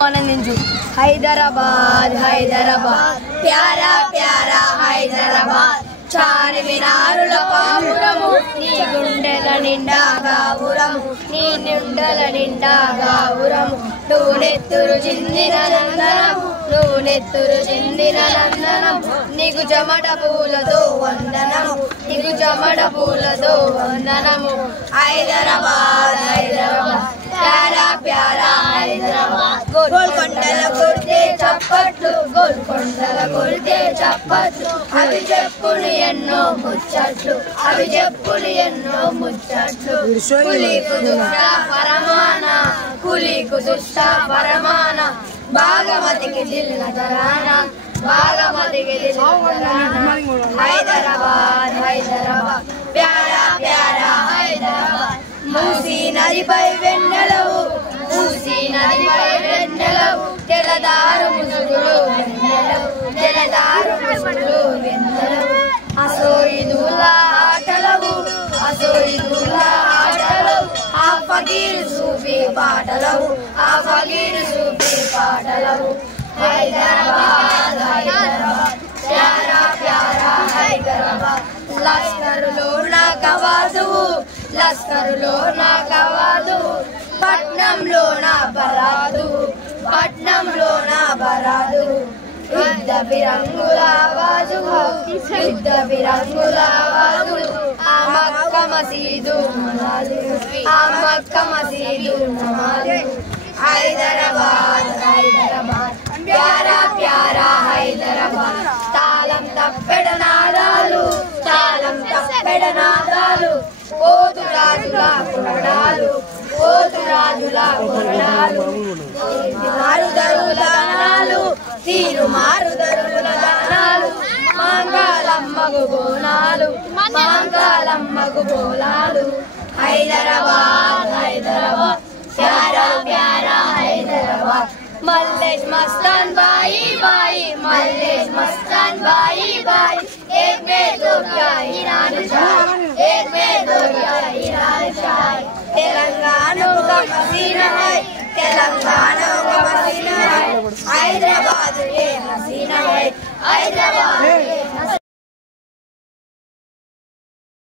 ఆనందించు హైదరాబాద్ హైదరాబాద్ ప్యారా ప్యారా హైదరాబాద్ చార్మినారుల పావురము నీ గుండెల నిండా గావురము నీ గుండెల నిండా గావురము నువ్వు నెత్తురు చిందిన నందనము నువ్వు నెత్తురు చిందిన నందనము నీకు చెమట పూలతో వందనము నీకు చెమట పూలతో వందనము హైదరాబాద్ హైదరాబాద్ ప్యారా ప్యారా హైదరాబాద్ గోల్కొండల కొడితే చప్పట్లు గోల్కొండల కొడితే చప్పట్లు అవి చెప్పులు ఎన్నో ముచ్చట్లు అవి చెప్పులు ఎన్నో ముచ్చట్లు కులీకు దుష్ట పరమాన కులీకు దుష్ట పరమాన బాగమతికి జిల్లా జరాన బాగమతికి జిల్లా జరాన హైదరాబాద్ హైదరాబాద్ ప్యారా ప్యారా హైదరాబాద్ మూసీ నదిపై వెన్నెలవు మూసీ నదిపై వెన్నెలవు తెలదారు ముసుగులు వెన్నెలవు తెలదారు ముసుగులు వెన్నెలవు అసోయిదుల ఆటలవు అసోయిదుల ఆటలవు ఆ ఫకీర్ సూఫీ పాటలవు ఆ ఫకీర్ సూఫీ పాటలవు హైదరాబాద్ హైదరాబాద్ ప్యారా ప్యారా హైదరాబాద్ లష్కరులో నా కవాదువు లష్కరులో నా కవాదువు పట్నంలో నా బరాదు పట్నంలో నా బరాదు యుద్ధ బిరంగుల ఆవాజు యుద్ధ బిరంగుల ఆవాజు ఆ మక్క మసీదు నమాజు ఆ మక్క మసీదు నమాజు హైదరాబాద్ హైదరాబాద్ ప్యారా ప్యారా హైదరాబాద్ తాళం తప్పెడ నాదాలు తాళం తప్పెడ నాదాలు పోతు రాజుల కొరడాలు పోతు రాజుల కొరడాలు మారుదరుల దానాలు తీరు మారుదరుల దానాలు మాంగాలమ్మగు బోనాలు మాంగాలమ్మగు బోనాలు హైదరాబాద్ హైదరాబాద్ ప్యారా ప్యారా హైదరాబాద్ मल्लेश मस्तान बाई बाई मल्लेश मस्तान बाई बाई एक में दो क्या ईरान शाह एक में दो क्या ईरान शाह तेलंगाना का पसीना है तेलंगाना का पसीना है हैदराबाद के हसीना है हैदराबाद